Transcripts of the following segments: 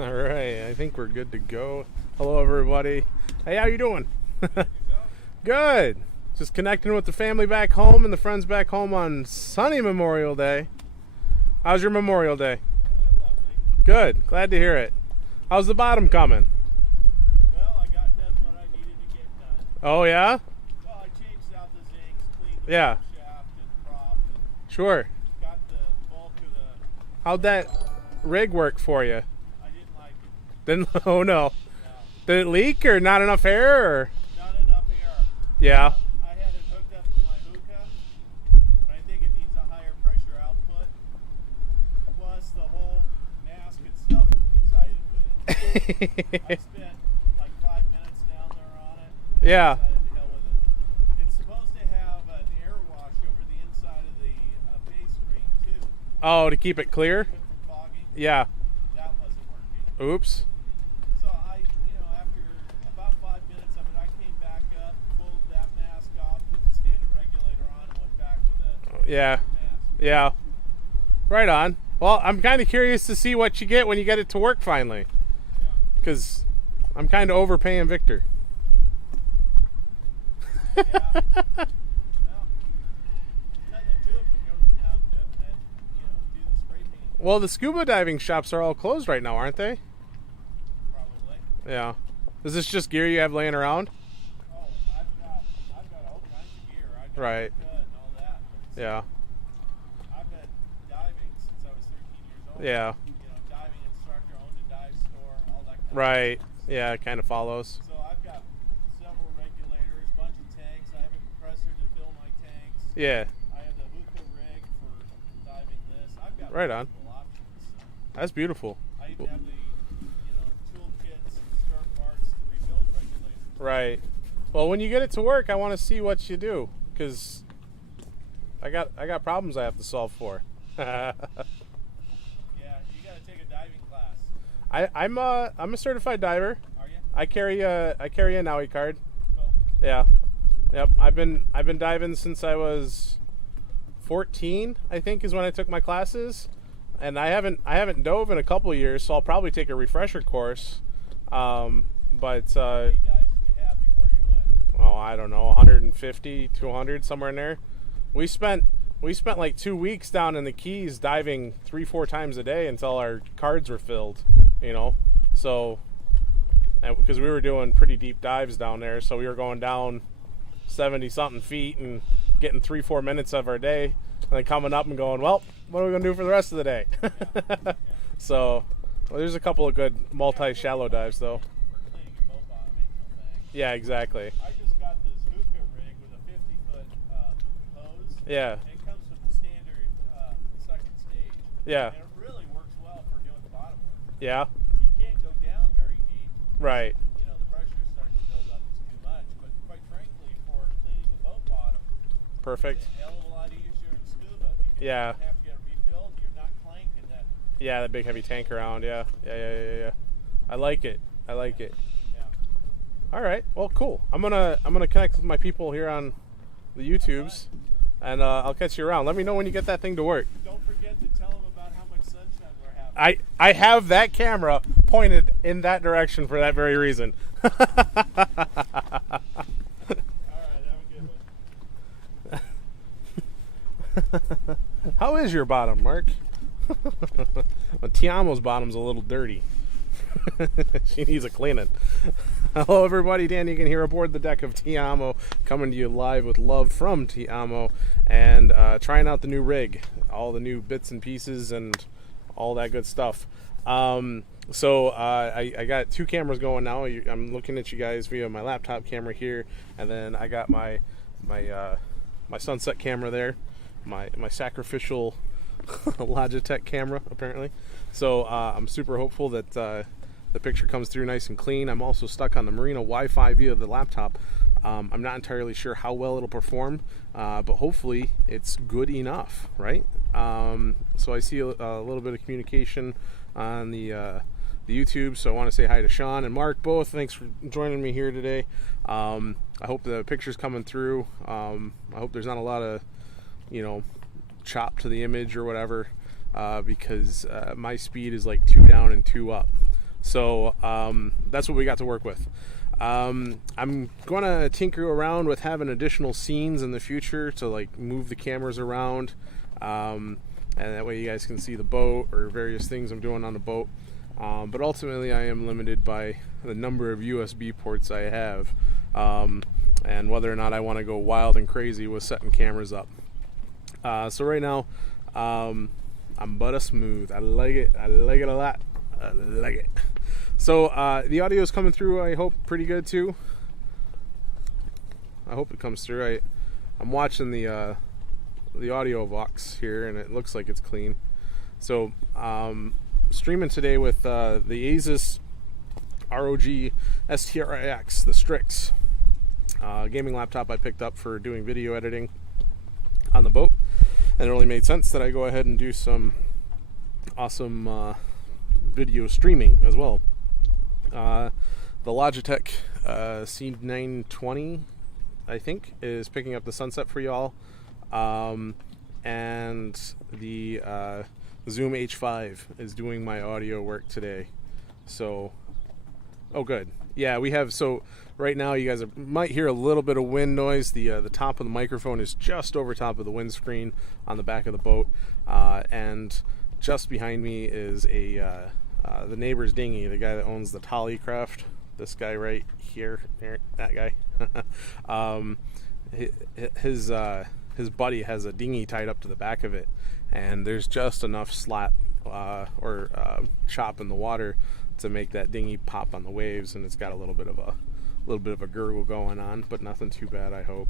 All right, I think we're good to go. Hello, everybody. Hey, how you doing? Good. Just connecting with the family back home and the friends back home on sunny Memorial Day. How's your Memorial Day? Good. Glad to hear it. How's the bottom coming? Well, I got done what I needed to get done. Oh, yeah? Well, I changed out the zincs, cleaned the Yeah. shaft and prop, and Sure. got the bulk of the... How'd that rig work for you? I didn't like it. Didn't? Oh, no. No, Did it leak or not enough air? Or? not enough air. Yeah. I had it hooked up to my hookah, but I think it needs a higher pressure output. Plus, the whole mask itself, I'm excited with it. I spent like 5 minutes down there on it. And Yeah. I decided to hell with it. It's supposed to have an air wash over the inside of the face screen too. Oh, to keep it clear? Keep it from fogging. Yeah. That wasn't working. Oops. So after about 5 minutes of it, I came back up, pulled that mask off, put the standard regulator on, and went back to the Yeah. mask. Yeah. Right on. Well, I'm kind of curious to see what you get when you get it to work finally. Yeah. Because I'm kind of overpaying Victor. Yeah. Well, nothing to it but go down and do the spray paint. Well, the scuba diving shops are all closed right now, aren't they? Probably. Yeah. Is this just gear you have laying around? Oh, I've got all kinds of gear. I've got Right. hookah and all that. But Yeah. I've been diving since I was 13 years old. Yeah. Diving instructor, owned a dive store, all that kind of Right. stuff. Yeah, it kind of follows. So I've got several regulators, a bunch of tanks. I have a compressor to fill my tanks. Yeah. I have the hookah rig for diving this. I've got Right on. multiple options. That's beautiful. I even have the toolkits and spare parts to rebuild regulators. Right. Well, when you get it to work, I want to see what you do, because I got problems I have to solve for. Yeah, you got to take a diving class. I'm a certified diver. Are you? I carry a NAUI card. Cool. Yeah. Yep. I've been diving since I was 14, I think, is when I took my classes, and I haven't dove in a couple of years, so I'll probably take a refresher course. But How many dives did you have before you went? oh, I don't know, 150, 200, somewhere in there. We spent like 2 weeks down in the Keys diving 3-4 times a day until our cards were filled, So, because we were doing pretty deep dives down there, so we were going down 70 something feet and getting 3-4 minutes of our day, and then coming up and going, well, what are we gonna do for the rest of the day? So, there's a couple of good multi-shallow dives though. For cleaning your boat bottom, ain't no thing. Yeah, exactly. I just got this hookah rig with a 50-foot hose. Yeah. It comes with the standard second stage. Yeah. And it really works well for doing the bottom work. Yeah. You can't go down very deep. Right. The pressure is starting to build up. It's too much. But quite frankly, for cleaning the boat bottom, Perfect. it's a hell of a lot easier than scuba because Yeah. you don't have to get it refilled. You're not clanking that. Yeah, that big heavy tank around. Yeah. I like it. Yeah. All right. Well, cool. I'm gonna connect with my people here on the YouTubes, and I'll catch you around. Let me know when you get that thing to work. Don't forget to tell them about how much sunshine we're having. I have that camera pointed in that direction for that very reason. All right, have a good one. How is your bottom, Mark? Well, Tiamo's bottom's a little dirty. She needs a cleaning. Hello, everybody. Dan Egan here aboard the deck of Tiamo, coming to you live with love from Tiamo, and trying out the new rig, all the new bits and pieces, and all that good stuff. So I got 2 cameras going now. I'm looking at you guys via my laptop camera here, and then I got my sunset camera there, my sacrificial Logitech camera apparently. So I'm super hopeful that the picture comes through nice and clean. I'm also stuck on the Marina Wi-Fi via the laptop. I'm not entirely sure how well it'll perform, but hopefully it's good enough, right? So I see a little bit of communication on the YouTube, so I want to say hi to Sean and Mark both. Thanks for joining me here today. I hope the picture's coming through. I hope there's not a lot of chop to the image or whatever, because my speed is like 2 down and 2 up. So that's what we got to work with. I'm going to tinker around with having additional scenes in the future to like move the cameras around, and that way you guys can see the boat or various things I'm doing on the boat. But ultimately I am limited by the number of USB ports I have, and whether or not I want to go wild and crazy with setting cameras up. So right now I'm butter smooth. I like it a lot. I like it. So the audio is coming through, I hope, pretty good too. I hope it comes through. I'm watching the audio box here, and it looks like it's clean. So streaming today with the Asus ROG STRX, the Strix gaming laptop I picked up for doing video editing on the boat, and it only made sense that I go ahead and do some awesome video streaming as well. The Logitech C920, I think, is picking up the sunset for y'all, and the Zoom H5 is doing my audio work today. So, oh good. Yeah, we have, so right now you guys might hear a little bit of wind noise. The top of the microphone is just over top of the windscreen on the back of the boat, and just behind me is the neighbor's dinghy, the guy that owns the Tollycraft. This guy right here, that guy. His buddy has a dinghy tied up to the back of it, and there's just enough slat or chop in the water to make that dinghy pop on the waves, and it's got a little bit of a gurgle going on, but nothing too bad, I hope.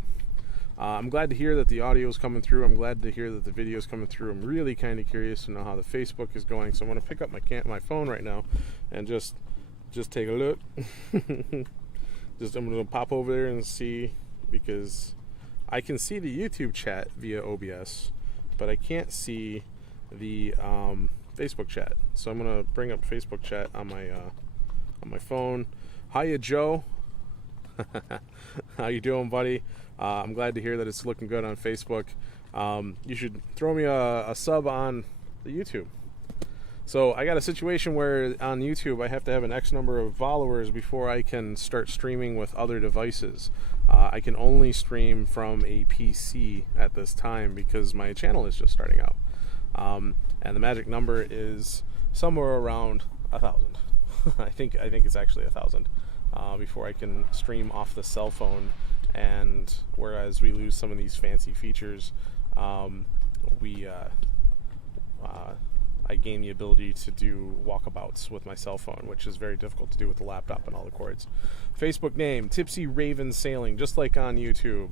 I'm glad to hear that the audio is coming through. I'm glad to hear that the video is coming through. I'm really kind of curious to know how the Facebook is going, so I'm going to pick up my phone right now and just take a look. I'm going to pop over there and see, because I can see the YouTube chat via OBS, but I can't see the Facebook chat. So I'm going to bring up Facebook chat on my phone. Hiya, Joe. How you doing, buddy? I'm glad to hear that it's looking good on Facebook. You should throw me a sub on the YouTube. So I got a situation where on YouTube I have to have an X number of followers before I can start streaming with other devices. I can only stream from a PC at this time because my channel is just starting out. And the magic number is somewhere around 1,000. I think it's actually 1,000 before I can stream off the cell phone. And whereas we lose some of these fancy features, I gain the ability to do walkabouts with my cell phone, which is very difficult to do with the laptop and all the cords. Facebook name, Tipsy Raven Sailing, just like on YouTube.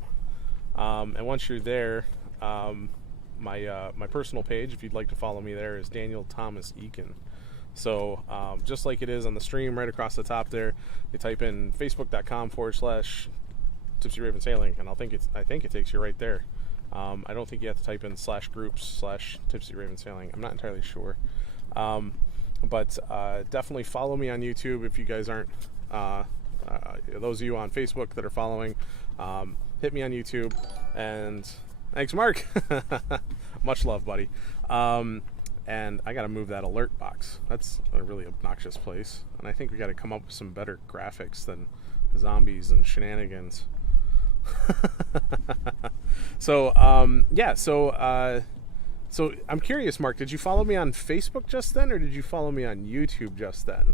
And once you're there, my personal page, if you'd like to follow me there, is Daniel Thomas Eakin. So just like it is on the stream, right across the top there, you type in facebook.com/Tipsy Raven Sailing, and I think it takes you right there. I don't think you have to type in /groups/Tipsy Raven Sailing. I'm not entirely sure. But definitely follow me on YouTube if you guys aren't. Those of you on Facebook that are following, hit me on YouTube. And thanks, Mark. Much love, buddy. And I got to move that alert box. That's a really obnoxious place. And I think we got to come up with some better graphics than zombies and shenanigans. So so I'm curious, Mark, did you follow me on Facebook just then, or did you follow me on YouTube just then?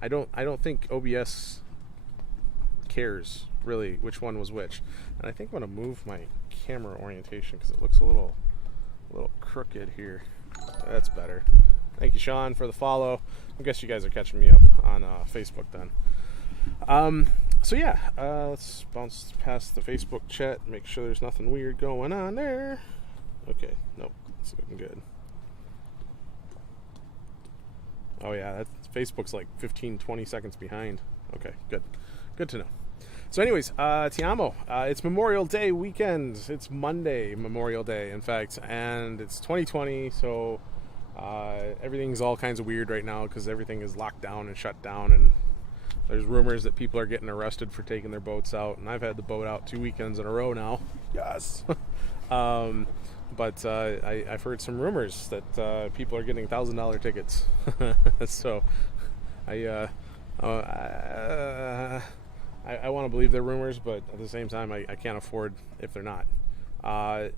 I don't think OBS cares really which one was which. And I think I'm going to move my camera orientation because it looks a little crooked here. That's better. Thank you, Sean, for the follow. I guess you guys are catching me up on Facebook then. So yeah, let's bounce past the Facebook chat, make sure there's nothing weird going on there. Okay, nope, it's looking good. Oh yeah, that Facebook's like 15-20 seconds behind. Okay, good to know. So anyways, ti amo. It's Memorial Day weekend. It's Monday, Memorial Day, in fact, and it's 2020, so everything's all kinds of weird right now because everything is locked down and shut down, and there's rumors that people are getting arrested for taking their boats out, and I've had the boat out 2 weekends in a row now. Yes. But I've heard some rumors that people are getting $1,000 tickets. So I want to believe they're rumors, but at the same time, I can't afford if they're not. Oh,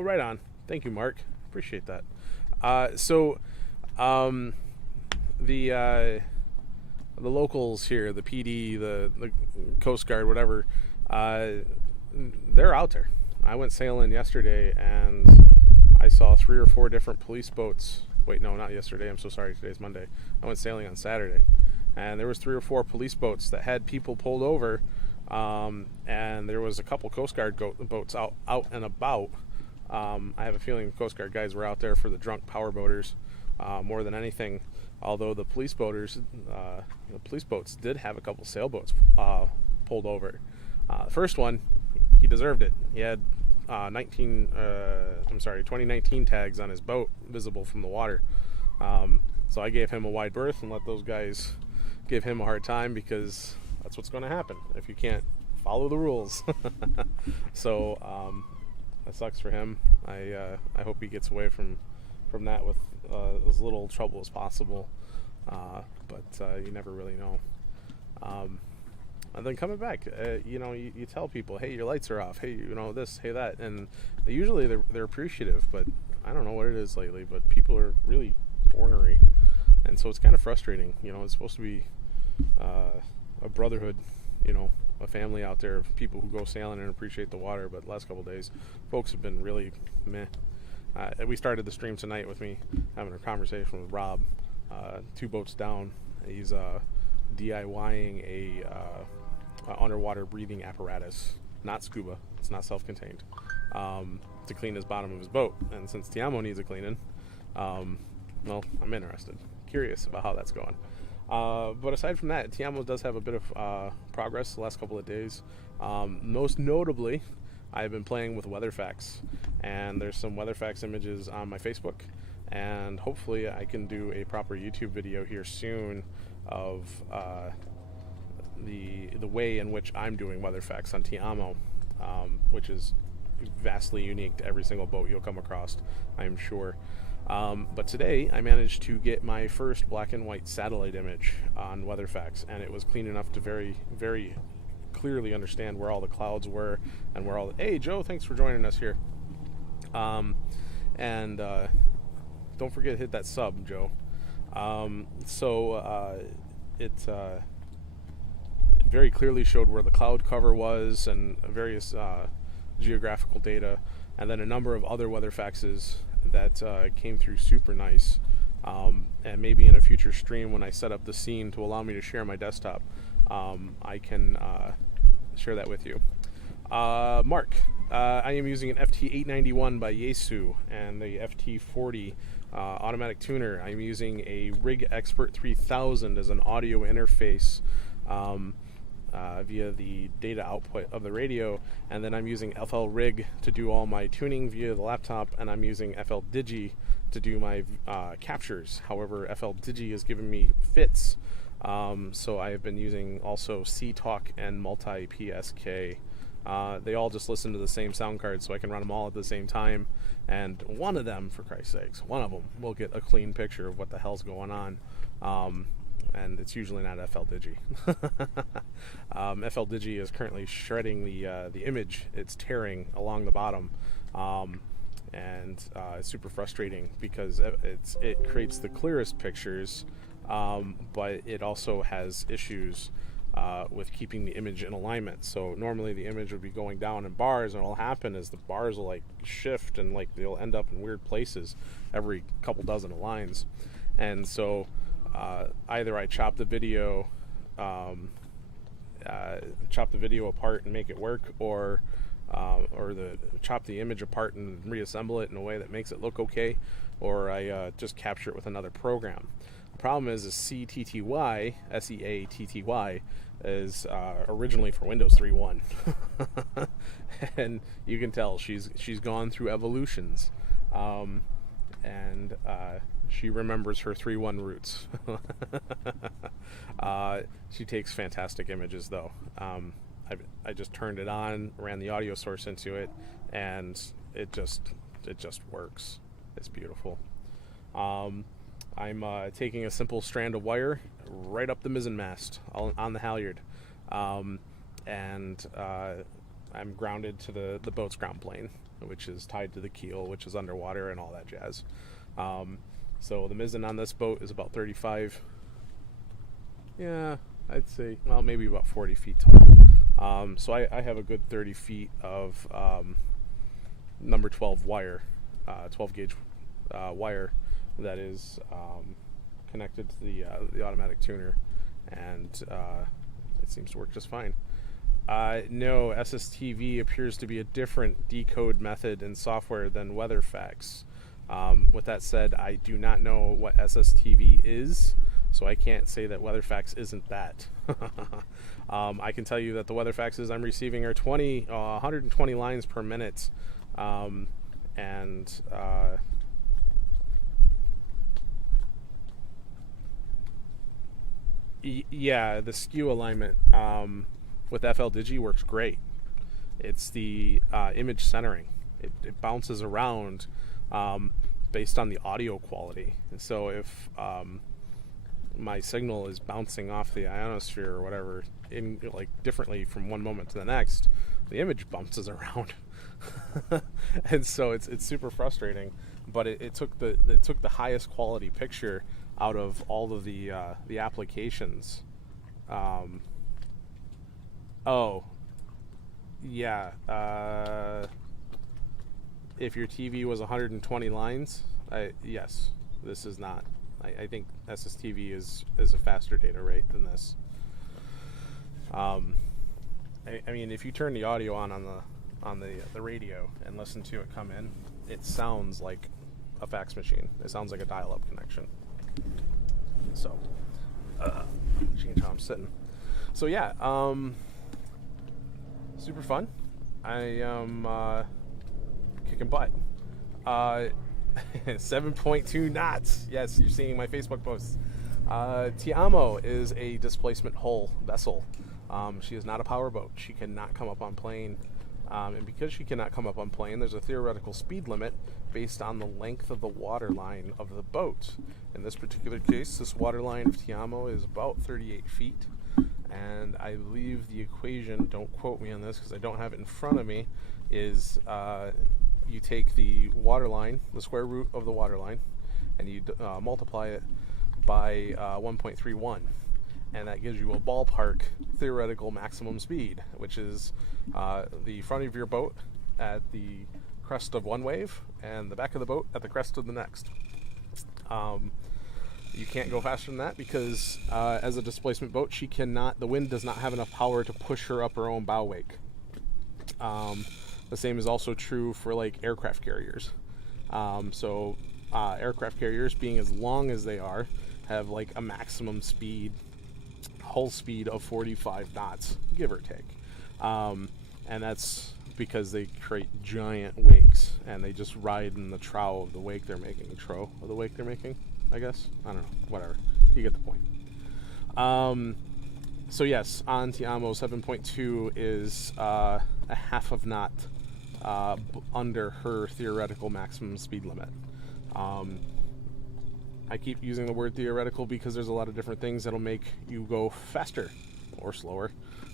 right on. Thank you, Mark. Appreciate that. The locals here, the PD, the Coast Guard, whatever, they're out there. I went sailing yesterday and I saw 3 or 4 different police boats. Wait, no, not yesterday. I'm so sorry. Today's Monday. I went sailing on Saturday, and there was 3 or 4 police boats that had people pulled over, and there was a couple Coast Guard boats out and about. I have a feeling the Coast Guard guys were out there for the drunk power boaters more than anything. Although the police boats did have a couple sailboats pulled over. The first one, he deserved it. He had 2019 tags on his boat visible from the water. So I gave him a wide berth and let those guys give him a hard time, because that's what's going to happen if you can't follow the rules. So that sucks for him. I hope he gets away from that with as little trouble as possible. But you never really know. And then coming back, you tell people, hey, your lights are off. Hey, this, hey, that. And usually they're appreciative, but I don't know what it is lately, but people are really ornery. And so it's kind of frustrating. It's supposed to be a brotherhood, a family out there of people who go sailing and appreciate the water. But the last couple of days, folks have been really meh. We started the stream tonight with me having a conversation with Rob, 2 boats down. He's DIYing a underwater breathing apparatus, not scuba. It's not self-contained, to clean his bottom of his boat. And since Tiamo needs a cleaning, well, I'm interested, curious about how that's going. But aside from that, Tiamo does have a bit of progress the last couple of days. Most notably, I've been playing with WeatherFacts, and there's some WeatherFacts images on my Facebook, and hopefully I can do a proper YouTube video here soon of the way in which I'm doing WeatherFacts on Tiamo, which is vastly unique to every single boat you'll come across, I'm sure. But today I managed to get my first black and white satellite image on WeatherFacts, and it was clean enough to very, very clearly understand where all the clouds were and where all the... Hey, Joe, thanks for joining us here. And don't forget to hit that sub, Joe. It very clearly showed where the cloud cover was and various geographical data, and then a number of other WeatherFacts that came through super nice. And maybe in a future stream, when I set up the scene to allow me to share my desktop, I can share that with you. Mark, I am using an FT891 by Yaesu and the FT40 automatic tuner. I'm using a Rig Expert 3000 as an audio interface via the data output of the radio, and then I'm using FL Rig to do all my tuning via the laptop, and I'm using FL Digi to do my captures. However, FL Digi has given me fits, so I have been using also C-Talk and Multi-PSK. They all just listen to the same sound card, so I can run them all at the same time, and one of them, for Christ's sakes, one of them will get a clean picture of what the hell's going on. And it's usually not FL Digi. FL Digi is currently shredding the image. It's tearing along the bottom, and it's super frustrating because it creates the clearest pictures, but it also has issues with keeping the image in alignment. So normally the image would be going down in bars, and what'll happen is the bars will shift, and they'll end up in weird places every couple dozen of lines. And so either I chop the video apart and make it work, or chop the image apart and reassemble it in a way that makes it look okay, or I just capture it with another program. The problem is CTTY, SEATTY, is originally for Windows 3.1, and you can tell she's gone through evolutions, and she remembers her 3.1 roots. She takes fantastic images, though. I just turned it on, ran the audio source into it, and it just works. It's beautiful. I'm taking a simple strand of wire right up the mizzen mast on the halyard, and I'm grounded to the boat's ground plane, which is tied to the keel, which is underwater and all that jazz. So the mizzen on this boat is about 35, yeah, I'd say, well, maybe about 40 feet tall. So I have a good 30 feet of number 12 wire, 12 gauge wire that is connected to the automatic tuner, and it seems to work just fine. No, SSTV appears to be a different decode method and software than WeatherFax. With that said, I do not know what SSTV is, so I can't say that WeatherFax isn't that. I can tell you that the WeatherFaxes I'm receiving are 120 lines per minute, and yeah, the skew alignment with FLDigi works great. It's the image centering. It bounces around based on the audio quality. And so if my signal is bouncing off the ionosphere or whatever, in like differently from one moment to the next, the image bounces around, and so it's super frustrating. But it took the highest quality picture out of all of the applications. Oh, yeah. If your TV was 120 lines, yes, this is not. I think SSTV is a faster data rate than this. I mean, if you turn the audio on the radio and listen to it come in, it sounds like a fax machine. It sounds like a dial-up connection. So, change how I'm sitting. So yeah, super fun. I am kicking butt. 7.2 knots. Yes, you're seeing my Facebook posts. Tiamo is a displacement hull vessel. She is not a powerboat. She cannot come up on plane. And because she cannot come up on plane, there's a theoretical speed limit based on the length of the water line of the boat. In this particular case, this water line of Tiamo is about 38 feet. And I believe the equation, don't quote me on this because I don't have it in front of me, is you take the water line, the square root of the water line, and you multiply it by 1.31. And that gives you a ballpark theoretical maximum speed, which is the front of your boat at the crest of one wave and the back of the boat at the crest of the next. You can't go faster than that because as a displacement boat, the wind does not have enough power to push her up her own bow wake. The same is also true for like aircraft carriers. Aircraft carriers, being as long as they are, have like a maximum speed, hull speed of 45 knots, give or take. And that's because they create giant wakes and they just ride in the trough of the wake they're making. I guess. I don't know. Whatever. You get the point. So yes, on Tiamo 7.2 is a half of knot under her theoretical maximum speed limit. I keep using the word theoretical because there's a lot of different things that'll make you go faster or slower,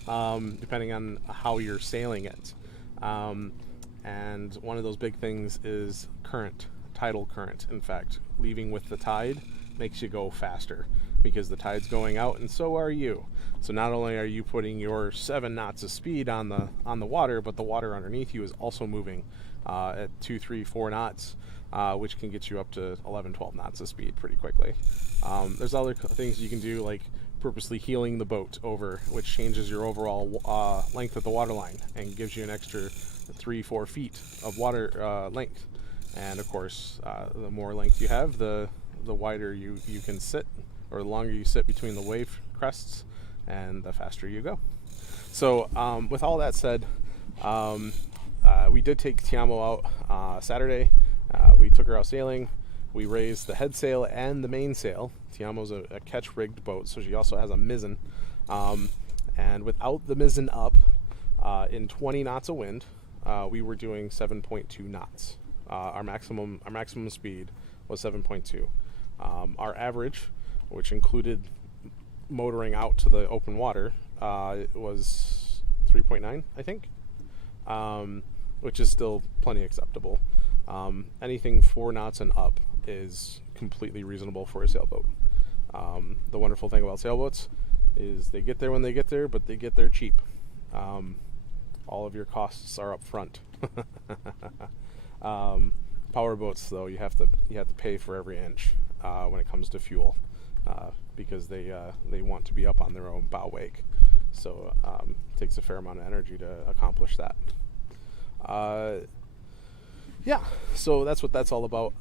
depending on how you're sailing it. And one of those big things is current, tidal current. In fact, leaving with the tide makes you go faster because the tide's going out and so are you. So not only are you putting your 7 knots of speed on the water, but the water underneath you is also moving at 2, 3, 4 knots, which can get you up to 11, 12 knots of speed pretty quickly. There's other things you can do, like purposely heeling the boat over, which changes your overall length of the water line and gives you an extra 3, 4 feet of water length. And of course, the more length you have, the wider you can sit, or the longer you sit between the wave crests, and the faster you go. So with all that said, we did take Tiamo out Saturday. We took her out sailing. We raised the head sail and the mainsail. Tiamo's a ketch rigged boat, so she also has a mizzen. And without the mizzen up, in 20 knots of wind, we were doing 7.2 knots. Our maximum speed was 7.2. Our average, which included motoring out to the open water, was 3.9, I think, which is still plenty acceptable. Anything 4 knots and up is completely reasonable for a sailboat. The wonderful thing about sailboats is they get there when they get there, but they get there cheap. All of your costs are up front. Power boats, though, you have to pay for every inch when it comes to fuel, because they want to be up on their own bow wake. So it takes a fair amount of energy to accomplish that. Yeah, so that's what that's all about.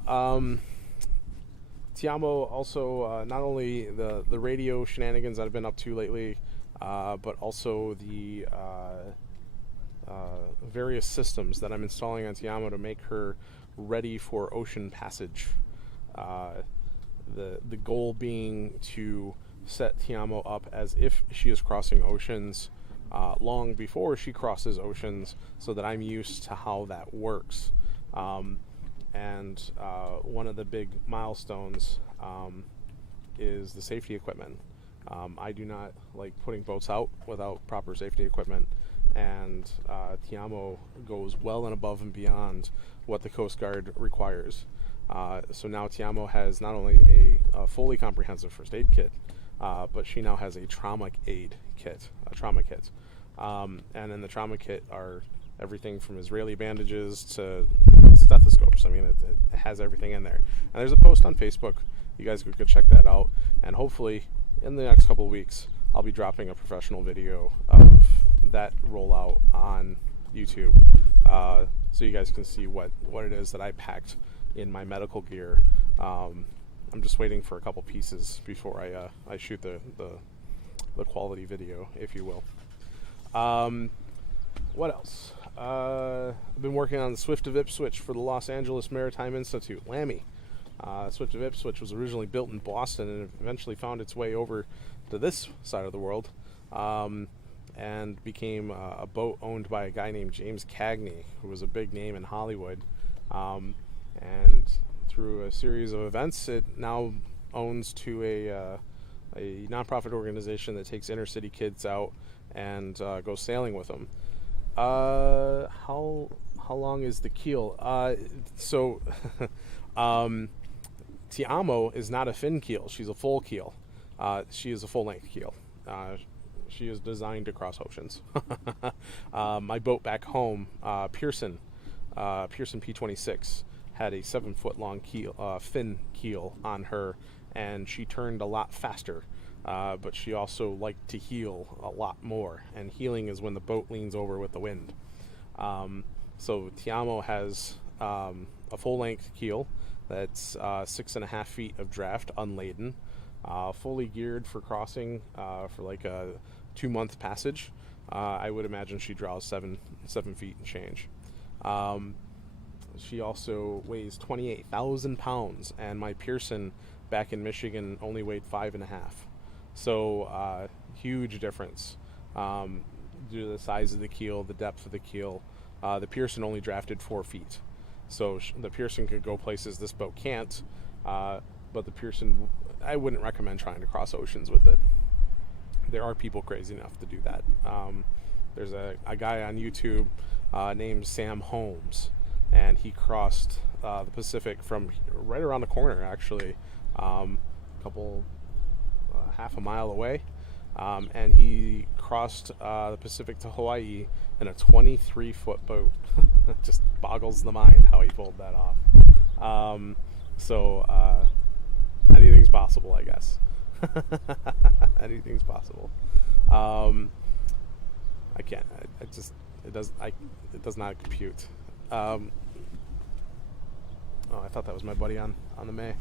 Tiamo also, not only the radio shenanigans that I've been up to lately, but also the various systems that I'm installing on Tiamo to make her ready for ocean passage. The goal being to set Tiamo up as if she is crossing oceans long before she crosses oceans, so that I'm used to how that works. And one of the big milestones is the safety equipment. I do not like putting boats out without proper safety equipment, and Tiamo goes well and above and beyond what the Coast Guard requires. So now Tiamo has not only a fully comprehensive first aid kit, but she now has a trauma kit. And in the trauma kit are everything from Israeli bandages to stethoscopes. I mean, it has everything in there. And there's a post on Facebook. You guys could go check that out. And hopefully, in the next couple of weeks, I'll be dropping a professional video of that rollout on YouTube, so you guys can see what it is that I packed in my medical gear. I'm just waiting for a couple pieces before I shoot the quality video, if you will. What else? I've been working on the Swift of Ipswich for the Los Angeles Maritime Institute, LAMI. Swift of Ipswich was originally built in Boston and eventually found its way over to this side of the world, and became a boat owned by a guy named James Cagney, who was a big name in Hollywood. And through a series of events, it now owns to a nonprofit organization that takes inner city kids out and goes sailing with them. How long is the keel? So Tiamo is not a fin keel. She's a full keel. She is a full-length keel. She is designed to cross oceans. My boat back home, Pearson P26, had a 7-foot-long keel, fin keel on her, and she turned a lot faster. But she also liked to heel a lot more, and heeling is when the boat leans over with the wind. So Tiamo has a full-length keel that's 6.5 feet of draft, unladen, fully geared for crossing for like a 2-month passage. I would imagine she draws 7 feet and change. She also weighs 28,000 pounds, and my Pearson back in Michigan only weighed 5.5. So huge difference due to the size of the keel, the depth of the keel. The Pearson only drafted 4 feet. So the Pearson could go places this boat can't, but the Pearson, I wouldn't recommend trying to cross oceans with it. There are people crazy enough to do that. There's a guy on YouTube named Sam Holmes, and he crossed the Pacific from right around the corner, actually, half a mile away, and he crossed the Pacific to Hawaii in a 23-foot boat. It just boggles the mind how he pulled that off. So anything's possible, I guess. Anything's possible. I can't. It does not compute. Oh, I thought that was my buddy on the May.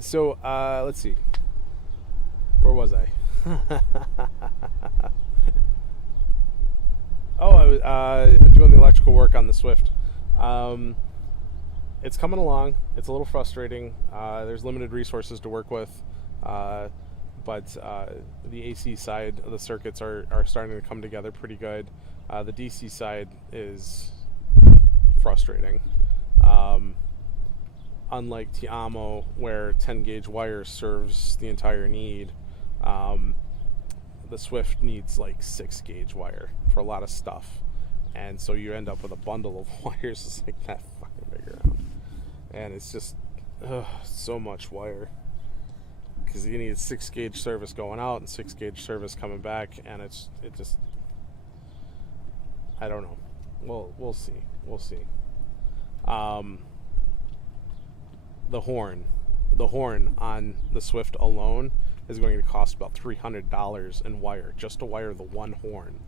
So let's see. Where was I? I'm doing the electrical work on the Swift. It's coming along. It's a little frustrating. There's limited resources to work with, but the AC side of the circuits are starting to come together pretty good. The DC side is frustrating. unlike Tiamo, where 10 gauge wire serves the entire need, the Swift needs like 6 gauge wire for a lot of stuff, and so you end up with a bundle of wires that's like that fucking big around, and it's just so much wire, because you need 6 gauge service going out and 6 gauge service coming back, and it just, I don't know. We'll see. The horn on the Swift alone is going to cost about $300 in wire, just to wire the one horn,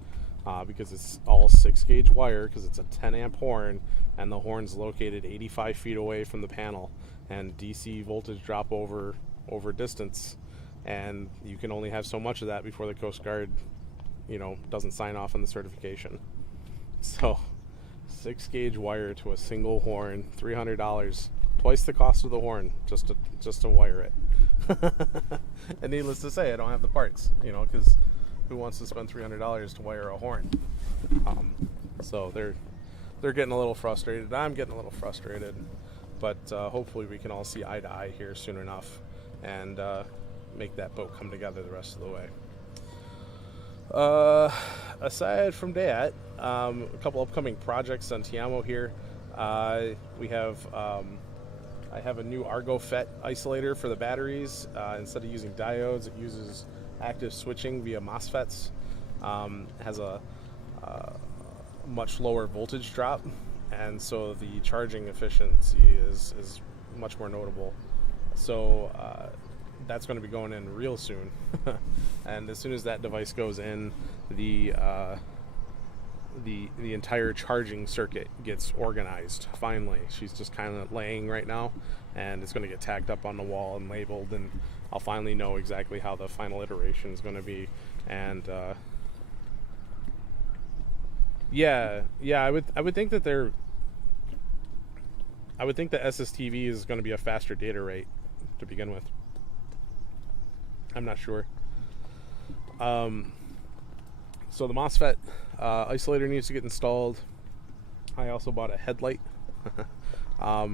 because it's all 6 gauge wire, because it's a 10 amp horn, and the horn's located 85 feet away from the panel, and DC voltage drop over distance, and you can only have so much of that before the Coast Guard, doesn't sign off on the certification. So 6 gauge wire to a single horn, $300, twice the cost of the horn just to wire it. And needless to say, I don't have the parts, because who wants to spend $300 to wire a horn? So they're getting a little frustrated. I'm getting a little frustrated, but hopefully we can all see eye to eye here soon enough, and make that boat come together the rest of the way. Aside from that, a couple upcoming projects on Tiamo here. We have I have a new Argo FET isolator for the batteries. Instead of using diodes, it uses active switching via MOSFETs. It has a much lower voltage drop, and so the charging efficiency is much more notable. So that's going to be going in real soon. And as soon as that device goes in, the entire charging circuit gets organized. Finally, she's just kind of laying right now, and it's going to get tagged up on the wall and labeled, and I'll finally know exactly how the final iteration is going to be. And I would think that SSTV is going to be a faster data rate to begin with. I'm not sure. So the MOSFET isolator needs to get installed. I also bought a headlight. I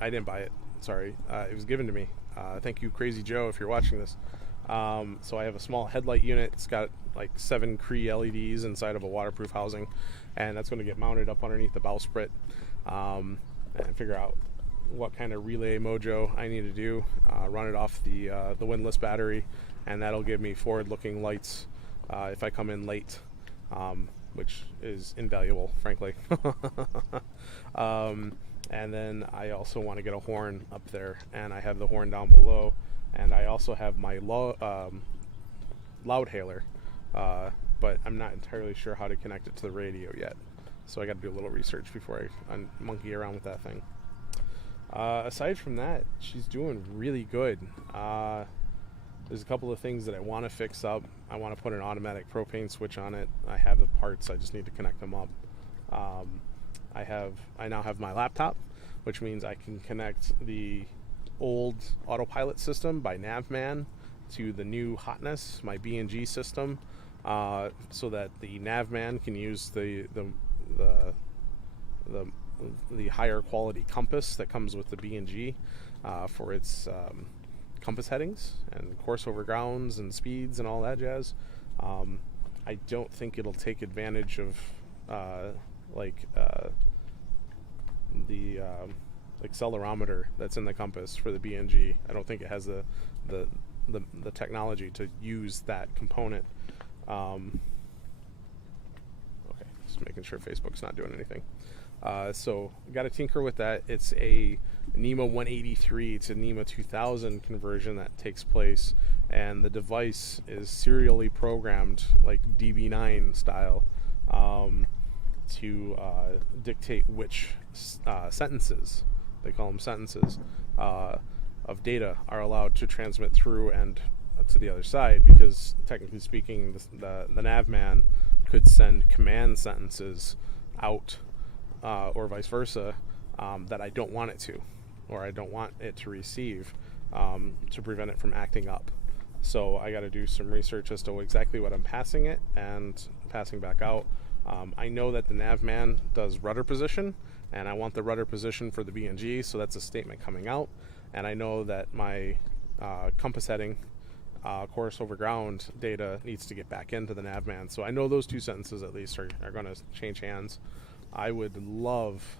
didn't buy it. Sorry. It was given to me. Thank you, Crazy Joe, if you're watching this. So I have a small headlight unit. It's got like 7 Cree LEDs inside of a waterproof housing, and that's going to get mounted up underneath the bowsprit, and figure out what kind of relay mojo I need to do. Run it off the windlass battery, and that'll give me forward-looking lights if I come in late, which is invaluable, frankly. And then I also want to get a horn up there, and I have the horn down below, and I also have my loud hailer, but I'm not entirely sure how to connect it to the radio yet, so I got to do a little research before I monkey around with that thing. Aside from that, she's doing really good. There's a couple of things that I want to fix up. I want to put an automatic propane switch on it. I have the parts, I just need to connect them up. I now have my laptop, which means I can connect the old autopilot system by Navman to the new Hotness, my B&G system, so that the Navman can use the higher quality compass that comes with the B&G for its compass headings and course over grounds and speeds and all that jazz. I don't think it'll take advantage of the accelerometer that's in the compass for the B&G. I don't think it has the technology to use that component. Okay, just making sure Facebook's not doing anything. So got to tinker with that. It's a NEMA 183 to NEMA 2000 conversion that takes place, and the device is serially programmed like DB9 style to dictate which sentences, they call them sentences, of data are allowed to transmit through and to the other side, because technically speaking the Navman could send command sentences out or vice versa that I don't want it to, or I don't want it to receive, to prevent it from acting up. So I got to do some research as to exactly what I'm passing it and passing back out. I know that the Navman does rudder position, and I want the rudder position for the B&G, so that's a statement coming out. And I know that my compass heading, course over ground data needs to get back into the navman. So I know those two sentences at least are going to change hands. I would love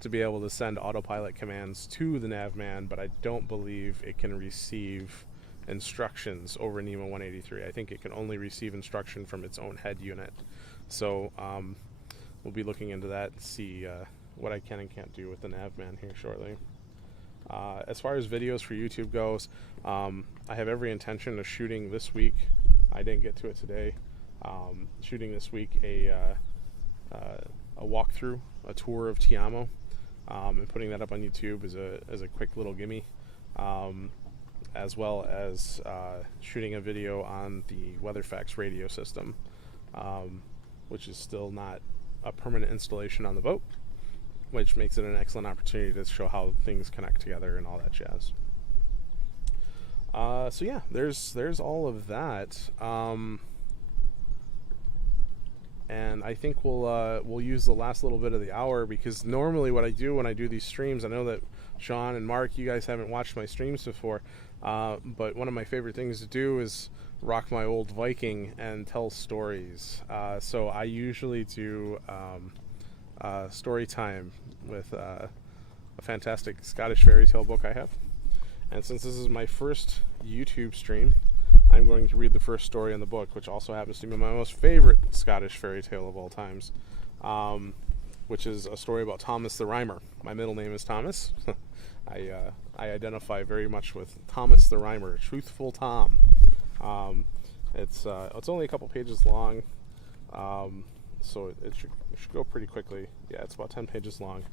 to be able to send autopilot commands to the navman, but I don't believe it can receive instructions over NEMA 183. I think it can only receive instruction from its own head unit. So we'll be looking into that and see what I can and can't do with the navman here shortly. As far as videos for YouTube goes, I have every intention of shooting this week. I didn't get to it today. Shooting this week a walkthrough, a tour of Tiamo, and putting that up on YouTube as a quick little gimme, as well as shooting a video on the WeatherFax radio system, which is still not a permanent installation on the boat, which makes it an excellent opportunity to show how things connect together and all that jazz. So yeah, there's all of that. And I think we'll use the last little bit of the hour, because normally what I do when I do these streams, I know that Sean and Mark, you guys haven't watched my streams before, but one of my favorite things to do is rock my old Viking and tell stories. So I usually do story time with a fantastic Scottish fairy tale book I have. And since this is my first YouTube stream, I'm going to read the first story in the book, which also happens to be my most favorite Scottish fairy tale of all times, which is a story about Thomas the Rhymer. My middle name is Thomas. I identify very much with Thomas the Rhymer, Truthful Tom. It's only a couple pages long, so it should go pretty quickly. Yeah, it's about 10 pages long.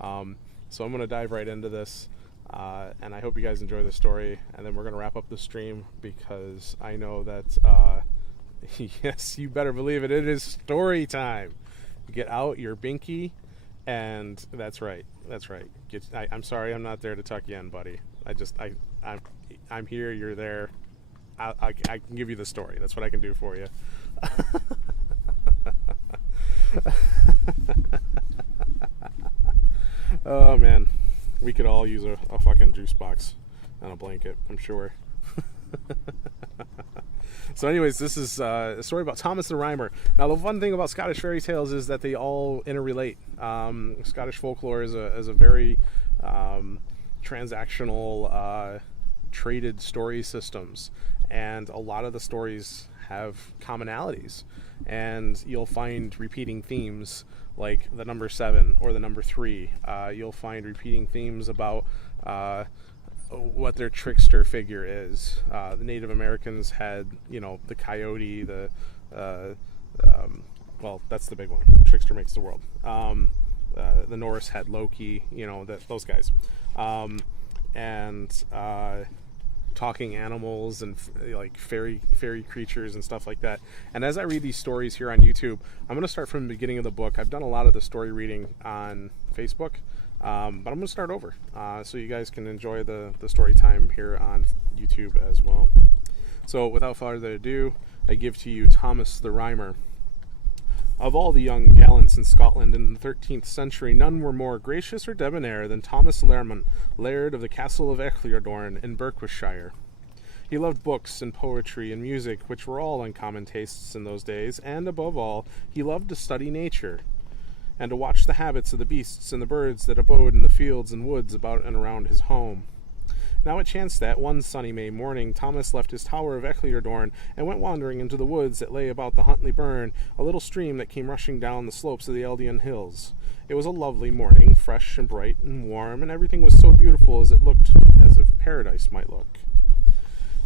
So I'm going to dive right into this. And I hope you guys enjoy the story, and then we're going to wrap up the stream, because I know that, yes, you better believe it, it is story time. Get out your binky, and that's right. I'm sorry I'm not there to tuck you in, buddy. I'm here, you're there. I can give you the story. That's what I can do for you. Oh, man. We could all use a fucking juice box and a blanket, I'm sure. So anyways, this is a story about Thomas the Rhymer. Now, the fun thing about Scottish fairy tales is that they all interrelate. Scottish folklore is a very transactional, traded story systems. And a lot of the stories have commonalities. And you'll find repeating themes, like the number 7 or the number 3. You'll find repeating themes about what their trickster figure is. The Native Americans had, the coyote, well, that's the big one. Trickster makes the world. The Norse had Loki, those guys. And talking animals and like fairy creatures and stuff like that. And as I read these stories here on YouTube, I'm going to start from the beginning of the book. I've done a lot of the story reading on Facebook, but I'm going to start over so you guys can enjoy the story time here on YouTube as well. So without further ado, I give to you Thomas the Rhymer. Of all the young gallants in Scotland in the 13th century, none were more gracious or debonair than Thomas Lerman, laird of the castle of Echliardorn in Berkshire. He loved books and poetry and music, which were all uncommon tastes in those days, and above all, he loved to study nature, and to watch the habits of the beasts and the birds that abode in the fields and woods about and around his home. Now it chanced that, one sunny May morning, Thomas left his tower of Echliardorn and went wandering into the woods that lay about the Huntly Burn, a little stream that came rushing down the slopes of the Eldian hills. It was a lovely morning, fresh and bright and warm, and everything was so beautiful as it looked as if paradise might look.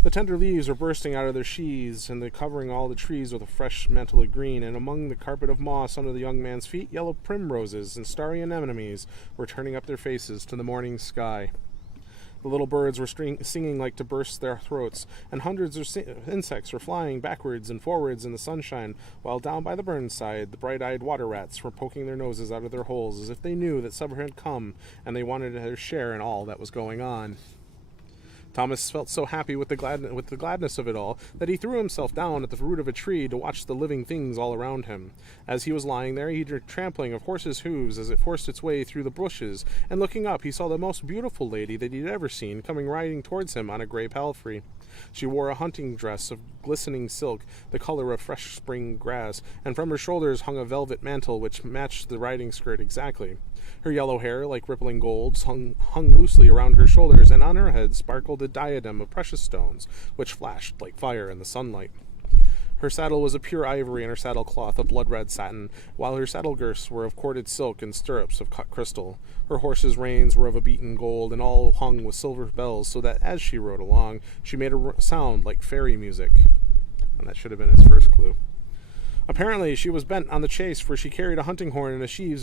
The tender leaves were bursting out of their sheaths, and covering all the trees with a fresh mantle of green, and among the carpet of moss under the young man's feet, yellow primroses and starry anemones were turning up their faces to the morning sky. The little birds were singing like to burst their throats, and hundreds of insects were flying backwards and forwards in the sunshine, while down by the burn side the bright-eyed water rats were poking their noses out of their holes as if they knew that summer had come and they wanted their share in all that was going on. Thomas felt so happy with the gladness of it all that he threw himself down at the root of a tree to watch the living things all around him. As he was lying there, he heard trampling of horses' hooves as it forced its way through the bushes, and looking up, he saw the most beautiful lady that he'd ever seen coming riding towards him on a gray palfrey. She wore a hunting dress of glistening silk, the color of fresh spring grass, and from her shoulders hung a velvet mantle which matched the riding skirt exactly. Her yellow hair, like rippling golds, hung loosely around her shoulders, and on her head sparkled a diadem of precious stones, which flashed like fire in the sunlight. Her saddle was of pure ivory, and her saddle cloth of blood-red satin, while her saddle girths were of corded silk and stirrups of cut crystal. Her horse's reins were of a beaten gold, and all hung with silver bells, so that as she rode along, she made a sound like fairy music. And that should have been his first clue. Apparently, she was bent on the chase, for she carried a hunting horn and a sheaf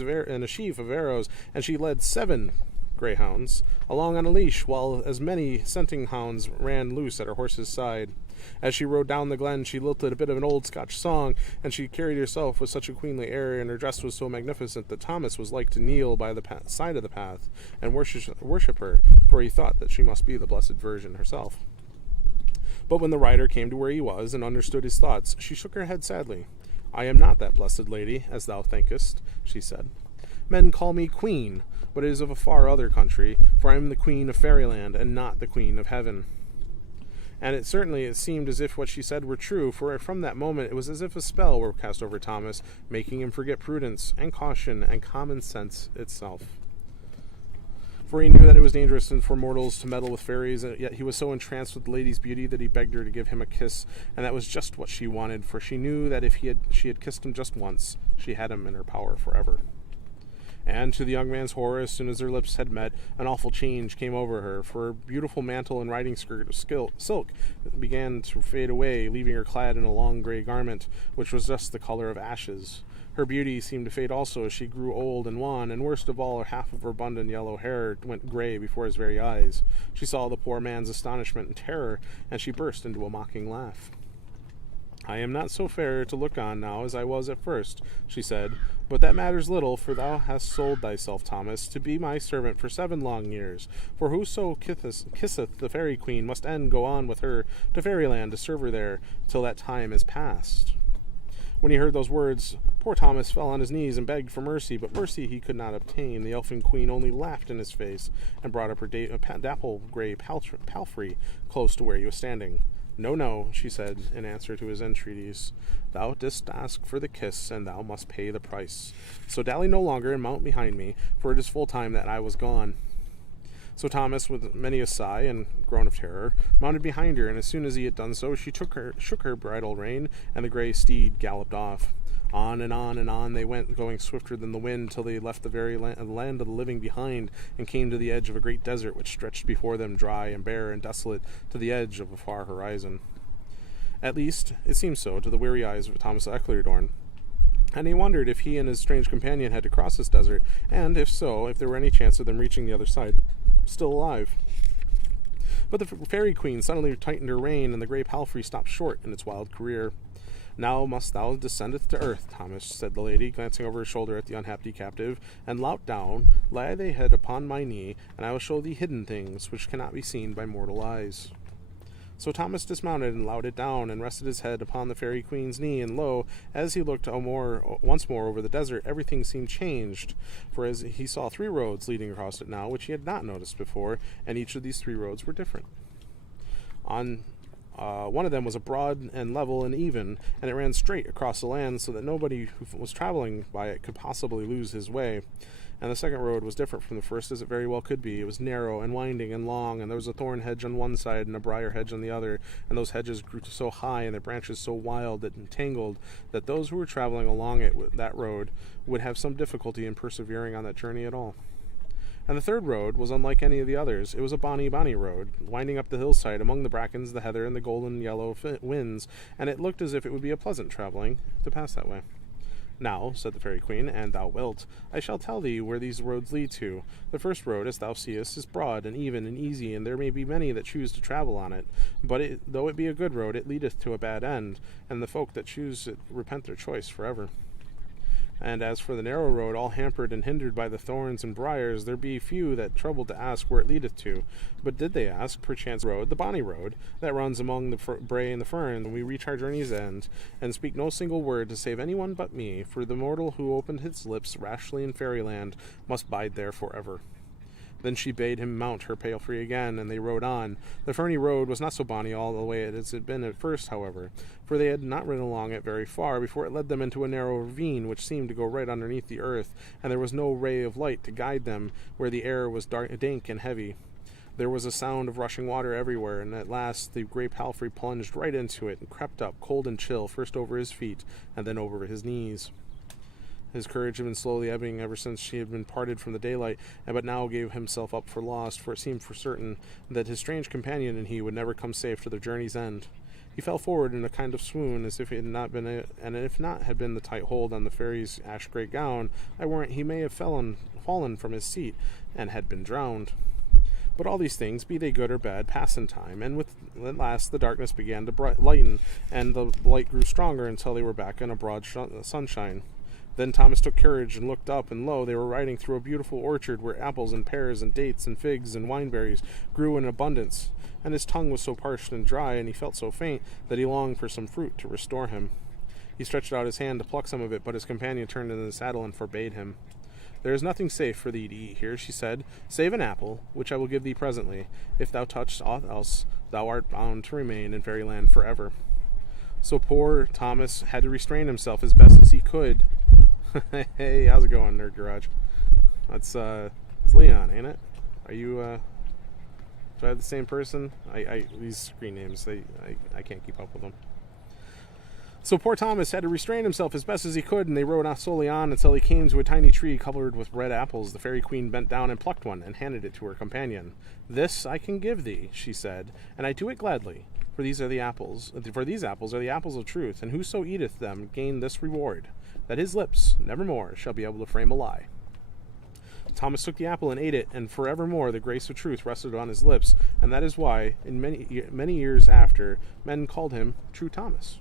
of arrows, and she led 7 greyhounds along on a leash, while as many scenting hounds ran loose at her horse's side. As she rode down the glen, she lilted a bit of an old Scotch song, and she carried herself with such a queenly air, and her dress was so magnificent that Thomas was like to kneel by the side of the path and worship her, for he thought that she must be the Blessed Virgin herself. But when the rider came to where he was and understood his thoughts, she shook her head sadly. "I am not that blessed lady, as thou thinkest," she said. "Men call me queen, but it is of a far other country, for I am the queen of fairyland, and not the queen of heaven." And it seemed as if what she said were true, for from that moment it was as if a spell were cast over Thomas, making him forget prudence and caution and common sense itself. For he knew that it was dangerous for mortals to meddle with fairies, and yet he was so entranced with the lady's beauty that he begged her to give him a kiss, and that was just what she wanted, for she knew that if she had kissed him just once, she had him in her power forever. And to the young man's horror, as soon as their lips had met, an awful change came over her, for her beautiful mantle and riding skirt of silk began to fade away, leaving her clad in a long gray garment, which was just the color of ashes. Her beauty seemed to fade also as she grew old and wan, and worst of all, half of her abundant yellow hair went gray before his very eyes. She saw the poor man's astonishment and terror, and she burst into a mocking laugh. "I am not so fair to look on now as I was at first," she said, "but that matters little, for thou hast sold thyself, Thomas, to be my servant for 7 long years. For whoso kisseth the fairy queen must go on with her to fairyland to serve her there till that time is past." When he heard those words, poor Thomas fell on his knees and begged for mercy, but mercy he could not obtain. The elfin queen only laughed in his face and brought up her dapple gray palfrey close to where he was standing. "No, no," she said in answer to his entreaties. "Thou didst ask for the kiss, and thou must pay the price. So dally no longer and mount behind me, for it is full time that I was gone." So Thomas, with many a sigh and groan of terror, mounted behind her, and as soon as he had done so, she shook her bridle rein, and the gray steed galloped off. On and on and on they went, going swifter than the wind, till they left the very land of the living behind, and came to the edge of a great desert which stretched before them, dry and bare and desolate, to the edge of a far horizon. At least, it seemed so to the weary eyes of Thomas Ecclerdorn, and he wondered if he and his strange companion had to cross this desert, and, if so, if there were any chance of them reaching the other side still alive. But the fairy queen suddenly tightened her rein, and the grey palfrey stopped short in its wild career. "Now must thou descendeth to earth, Thomas," said the lady, glancing over her shoulder at the unhappy captive, "and lout down, lay thy head upon my knee, and I will show thee hidden things which cannot be seen by mortal eyes." So Thomas dismounted and louted down, and rested his head upon the fairy queen's knee, and lo, as he looked once more over the desert, everything seemed changed, for as he saw 3 roads leading across it now, which he had not noticed before, and each of these 3 roads were different. On one of them was a broad and level and even, and it ran straight across the land, so that nobody who was traveling by it could possibly lose his way. And the second road was different from the first, as it very well could be. It was narrow and winding and long, and there was a thorn hedge on one side and a briar hedge on the other, and those hedges grew so high and their branches so wild and tangled that those who were traveling along that road would have some difficulty in persevering on that journey at all. And the third road was unlike any of the others. It was a bonny road, winding up the hillside among the brackens, the heather, and the golden yellow winds, and it looked as if it would be a pleasant traveling to pass that way. "Now," said the fairy queen, "an thou wilt, I shall tell thee where these roads lead to. The first road, as thou seest, is broad and even and easy, and there may be many that choose to travel on it. But though it be a good road, it leadeth to a bad end, and the folk that choose it repent their choice forever. And as for the narrow road, all hampered and hindered by the thorns and briars, there be few that troubled to ask where it leadeth to. But did they ask, perchance road, the bonny road, that runs among the brae and the fern, when we reach our journey's end, and speak no single word to save any one but me, for the mortal who opened his lips rashly in fairyland must bide there forever. Then she bade him mount her palfrey again, and they rode on. The ferny road was not so bonny all the way as it had been at first, however, for they had not ridden along it very far before it led them into a narrow ravine which seemed to go right underneath the earth, and there was no ray of light to guide them where the air was dank and heavy. There was a sound of rushing water everywhere, and at last the grey palfrey plunged right into it and crept up, cold and chill, first over his feet and then over his knees. His courage had been slowly ebbing ever since she had been parted from the daylight, but now gave himself up for lost, for it seemed for certain that his strange companion and he would never come safe to their journey's end. He fell forward in a kind of swoon, as if it had not been and if not had been the tight hold on the fairy's ash-grey gown, I warrant he may have fallen from his seat, and had been drowned. But all these things, be they good or bad, pass in time, and at last the darkness began to lighten, and the light grew stronger until they were back in a broad sunshine. Then Thomas took courage and looked up, and lo, they were riding through a beautiful orchard where apples and pears and dates and figs and wineberries grew in abundance, and his tongue was so parched and dry, and he felt so faint, that he longed for some fruit to restore him. He stretched out his hand to pluck some of it, but his companion turned in the saddle and forbade him. There is nothing safe for thee to eat here, she said, save an apple, which I will give thee presently. If thou touch aught else, thou art bound to remain in fairyland forever. So poor Thomas had to restrain himself as best as he could. Hey, how's it going, Nerd Garage? It's Leon, ain't it? Are you, do I have the same person? These screen names, I can't keep up with them. So poor Thomas had to restrain himself as best as he could, and they rode slowly on until he came to a tiny tree covered with red apples. The fairy queen bent down and plucked one, and handed it to her companion. This I can give thee, she said, and I do it gladly. For these apples are the apples of truth, and whoso eateth them gain this reward, that his lips nevermore shall be able to frame a lie. Thomas took the apple and ate it, and forevermore the grace of truth rested on his lips, and that is why, in many years after, men called him True Thomas.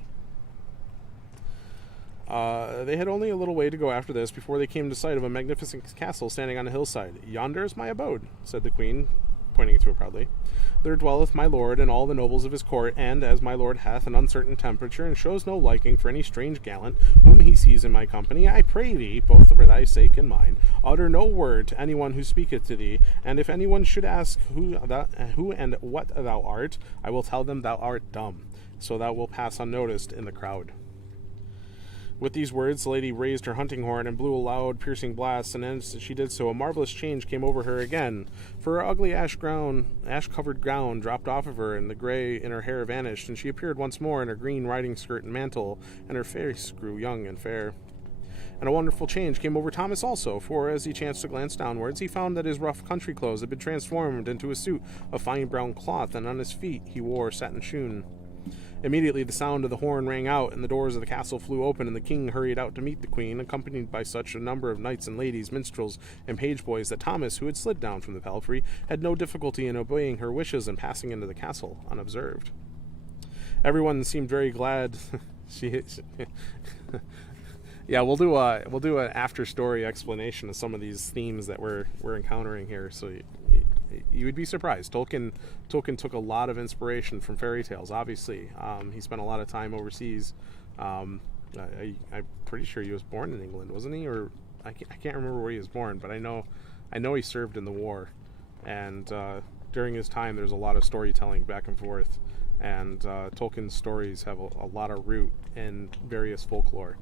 They had only a little way to go after this before they came to sight of a magnificent castle standing on a hillside. Yonder is my abode, said the queen, pointing to it proudly. There dwelleth my lord and all the nobles of his court, and as my lord hath an uncertain temperature, and shows no liking for any strange gallant whom he sees in my company, I pray thee, both for thy sake and mine, utter no word to anyone who speaketh to thee, and if anyone should ask who and what thou art, I will tell them thou art dumb, so thou wilt pass unnoticed in the crowd. With these words, the lady raised her hunting horn and blew a loud, piercing blast, and as she did so, a marvelous change came over her again. For her ugly ash-covered gown dropped off of her, and the gray in her hair vanished, and she appeared once more in her green riding skirt and mantle, and her face grew young and fair. And a wonderful change came over Thomas also, for as he chanced to glance downwards, he found that his rough country clothes had been transformed into a suit of fine brown cloth, and on his feet he wore satin shoon. Immediately the sound of the horn rang out, and the doors of the castle flew open, and the king hurried out to meet the queen, accompanied by such a number of knights and ladies, minstrels, and page boys, that Thomas, who had slid down from the palfrey, had no difficulty in obeying her wishes and passing into the castle unobserved. Everyone seemed very glad. Yeah, we'll do an after story explanation of some of these themes that we're encountering here. So you would be surprised. Tolkien took a lot of inspiration from fairy tales. Obviously, he spent a lot of time overseas. I'm pretty sure he was born in England, wasn't he? Or I can't remember where he was born, but I know he served in the war. And during his time, there's a lot of storytelling back and forth. And Tolkien's stories have a lot of root in various folklore.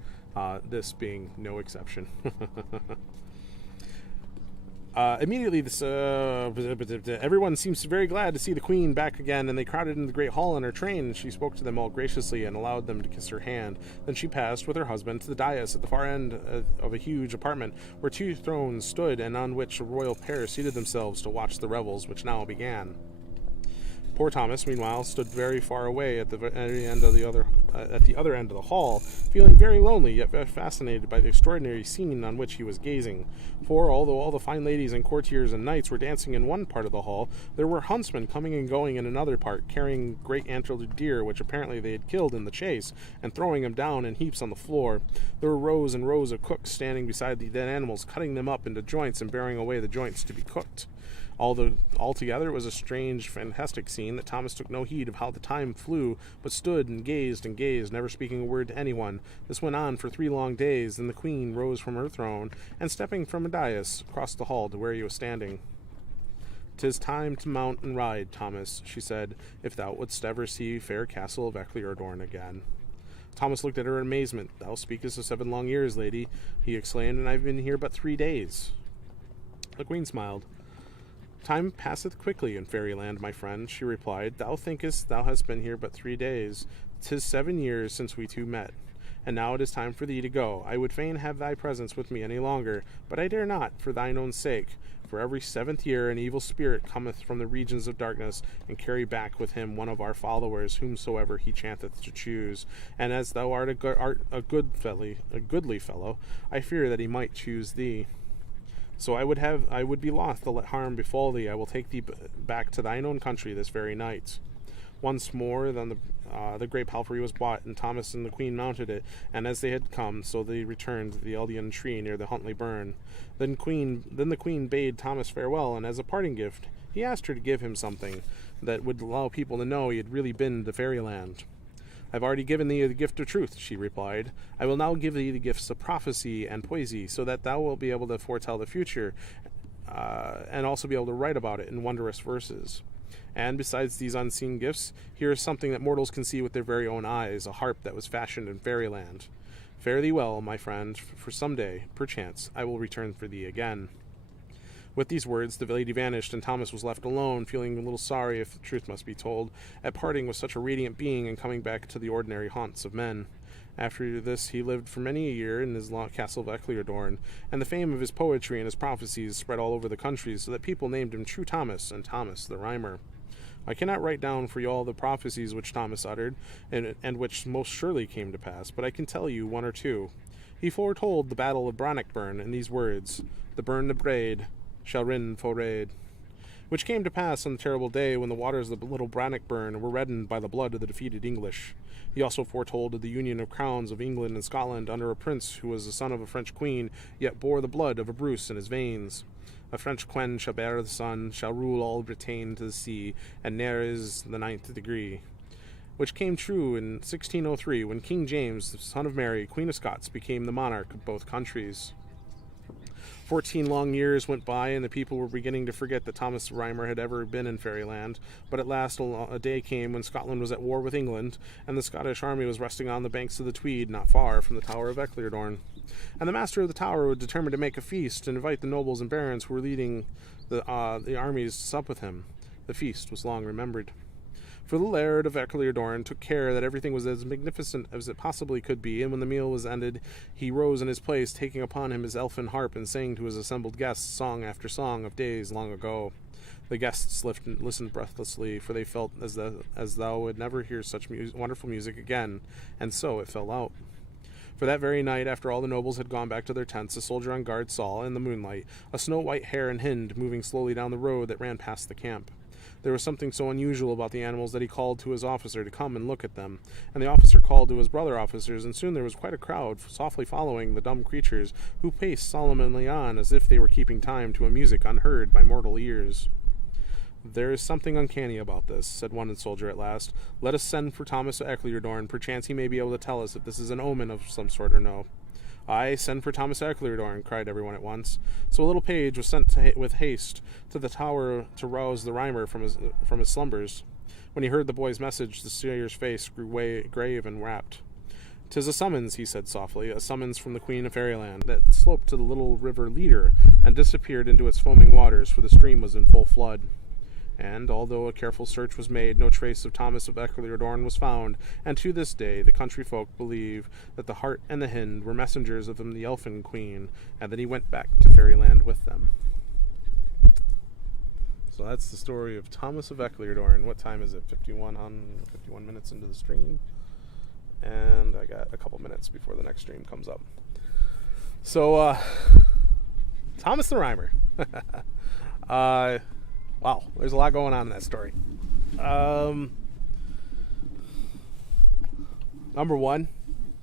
This being no exception. Immediately, everyone seems very glad to see the queen back again, and they crowded into the great hall in her train, and she spoke to them all graciously and allowed them to kiss her hand. Then she passed with her husband to the dais at the far end of a huge apartment, where 2 thrones stood, and on which a royal pair seated themselves to watch the revels, which now began. Poor Thomas, meanwhile, stood very far away at the end of the other at the other end of the hall, feeling very lonely yet very fascinated by the extraordinary scene on which he was gazing. For, although all the fine ladies and courtiers and knights were dancing in one part of the hall, there were huntsmen coming and going in another part, carrying great antlered deer, which apparently they had killed in the chase, and throwing them down in heaps on the floor. There were rows and rows of cooks standing beside the dead animals, cutting them up into joints and bearing away the joints to be cooked. Altogether, it was a strange, fantastic scene that Thomas took no heed of how the time flew, but stood and gazed, never speaking a word to anyone. This went on for 3 long days. Then the queen rose from her throne, and stepping from a dais, crossed the hall to where he was standing. "'Tis time to mount and ride, Thomas," she said, "if thou wouldst ever see fair castle of Eccleston again." Thomas looked at her in amazement. "Thou speakest of 7 long years, lady," he exclaimed, "and I have been here but 3 days." The queen smiled. "Time passeth quickly in fairyland, my friend," she replied. "Thou thinkest thou hast been here but 3 days. 'Tis 7 years since we two met. And now it is time for thee to go. I would fain have thy presence with me any longer, but I dare not, for thine own sake. For every 7th year an evil spirit cometh from the regions of darkness, and carry back with him one of our followers, whomsoever he chanceth to choose. And as thou art a goodly fellow, I fear that he might choose thee. So I would be loth to let harm befall thee. I will take thee back to thine own country this very night." Once more, then the great palfrey was brought, and Thomas and the queen mounted it, and as they had come, so they returned to the Eldian tree near the Huntley burn. Then the queen bade Thomas farewell, and as a parting gift, he asked her to give him something that would allow people to know he had really been to fairyland. "I've already given thee the gift of truth," she replied. "I will now give thee the gifts of prophecy and poesy, so that thou wilt be able to foretell the future, and also be able to write about it in wondrous verses. And besides these unseen gifts, here is something that mortals can see with their very own eyes, a harp that was fashioned in fairyland. Fare thee well, my friend, for some day, perchance, I will return for thee again." With these words, the lady vanished, and Thomas was left alone, feeling a little sorry, if the truth must be told, at parting with such a radiant being and coming back to the ordinary haunts of men. After this, he lived for many a year in his castle of Eccleston, and the fame of his poetry and his prophecies spread all over the country, so that people named him True Thomas and Thomas the Rhymer. I cannot write down for you all the prophecies which Thomas uttered, and which most surely came to pass, but I can tell you 1 or 2. He foretold the battle of Bannockburn in these words: "The burn the braid shall rin fo raid," which came to pass on the terrible day when the waters of the little Bannockburn were reddened by the blood of the defeated English. He also foretold of the union of crowns of England and Scotland under a prince who was the son of a French queen, yet bore the blood of a Bruce in his veins. "A French queen shall bear the sun, shall rule all Britain to the sea, and ne'er is the 9th degree," which came true in 1603, when King James, the son of Mary, Queen of Scots, became the monarch of both countries. 14 long years went by, and the people were beginning to forget that Thomas the Rhymer had ever been in fairyland. But at last a day came when Scotland was at war with England, and the Scottish army was resting on the banks of the Tweed, not far from the Tower of Eccleston. And the master of the tower was determined to make a feast and invite the nobles and barons who were leading the armies to sup with him. The feast was long remembered. For the Laird of Eccleston took care that everything was as magnificent as it possibly could be, and when the meal was ended, he rose in his place, taking upon him his elfin harp, and sang to his assembled guests song after song of days long ago. The guests listened breathlessly, for they felt as though would never hear such wonderful music again, and so it fell out. For that very night, after all the nobles had gone back to their tents, a soldier on guard saw, in the moonlight, a snow-white hare and hind moving slowly down the road that ran past the camp. There was something so unusual about the animals that he called to his officer to come and look at them, and the officer called to his brother officers, and soon there was quite a crowd softly following the dumb creatures, who paced solemnly on as if they were keeping time to a music unheard by mortal ears. "There is something uncanny about this," said one soldier at last. "Let us send for Thomas of Eccleston. Perchance he may be able to tell us if this is an omen of some sort or no." "Aye, send for Thomas of Eccleston," cried everyone at once. So a little page was sent with haste to the tower to rouse the Rhymer from his slumbers. When he heard the boy's message, the seer's face grew grave and rapt. "'Tis a summons," he said softly, "a summons from the Queen of Fairyland," that sloped to the little river Leader and disappeared into its foaming waters, for the stream was in full flood. And, although a careful search was made, no trace of Thomas of Eccleston was found, and to this day the country folk believe that the hart and the hind were messengers of the elfin queen, and that he went back to fairyland with them. So that's the story of Thomas of Eccleston. What time is it? 51 minutes into the stream. and I got a couple minutes before the next stream comes up. So, Thomas the Rhymer. Wow, there's a lot going on in that story. Number one,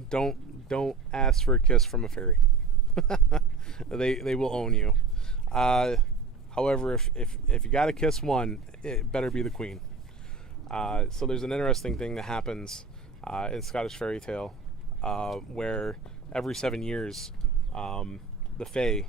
don't ask for a kiss from a fairy. They will own you. However, if you got to kiss one, it better be the queen. So there's an interesting thing that happens in Scottish fairy tale where every 7 years the fae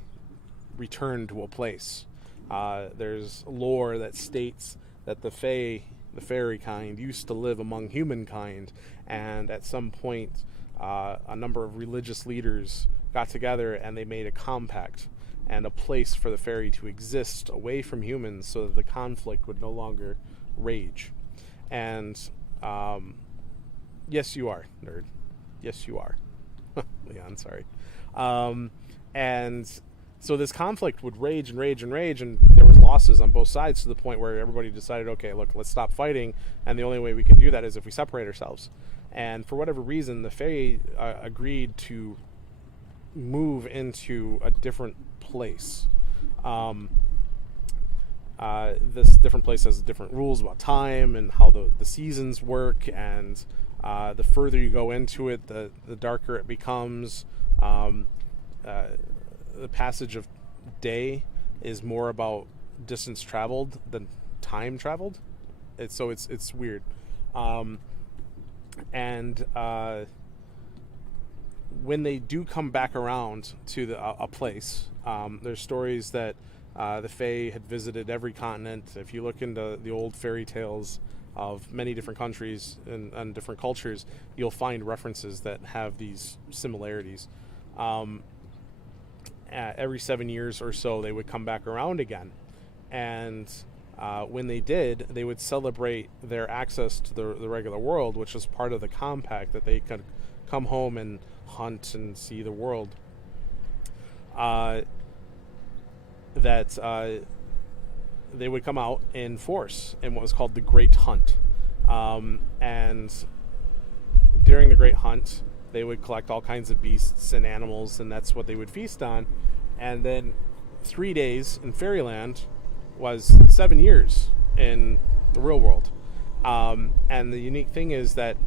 return to a place. There's lore that states that the fae, the fairy kind, used to live among humankind, and at some point a number of religious leaders got together and they made a compact and a place for the fairy to exist away from humans so that the conflict would no longer rage. And yes, you are, nerd. Yes, you are. Leon, sorry. And so this conflict would rage and rage and rage, and there was losses on both sides to the point where everybody decided, okay, look, let's stop fighting, and the only way we can do that is if we separate ourselves. And for whatever reason, the fae agreed to move into a different place. This different place has different rules about time and how the seasons work, and the further you go into it, the darker it becomes. The passage of day is more about distance traveled than time traveled. It's weird. When they do come back around to a place, there's stories that the Fae had visited every continent. If you look into the old fairy tales of many different countries and different cultures, you'll find references that have these similarities. Every 7 years or so, they would come back around again. And when they did, they would celebrate their access to the regular world, which was part of the compact, that they could come home and hunt and see the world. They would come out in force in what was called the Great Hunt. And during the Great Hunt, they would collect all kinds of beasts and animals, and that's what they would feast on. And then 3 days in Fairyland was 7 years in the real world. And the unique thing is that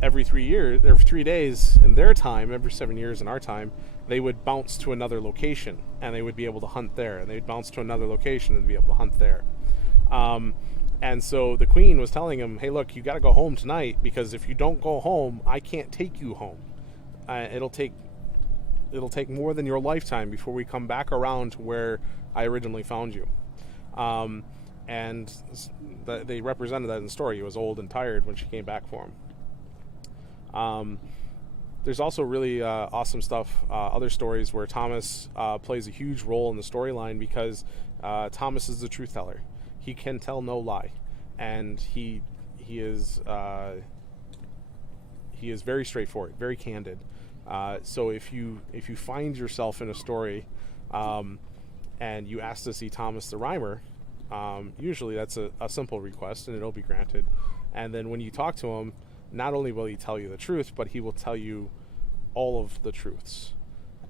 every 3 days in their time, every 7 years in our time, they would bounce to another location, and they would be able to hunt there. And they'd bounce to another location and be able to hunt there. And so the queen was telling him, hey, look, you got to go home tonight, because if you don't go home, I can't take you home. It'll take more than your lifetime before we come back around to where I originally found you. And they represented that in the story. He was old and tired when she came back for him. There's also really awesome stuff, other stories where Thomas plays a huge role in the storyline, because Thomas is the truth teller. He can tell no lie, and he is very straightforward, very candid. So if you find yourself in a story and you ask to see Thomas the Rhymer, usually that's a simple request and it'll be granted. And then when you talk to him, not only will he tell you the truth, but he will tell you all of the truths.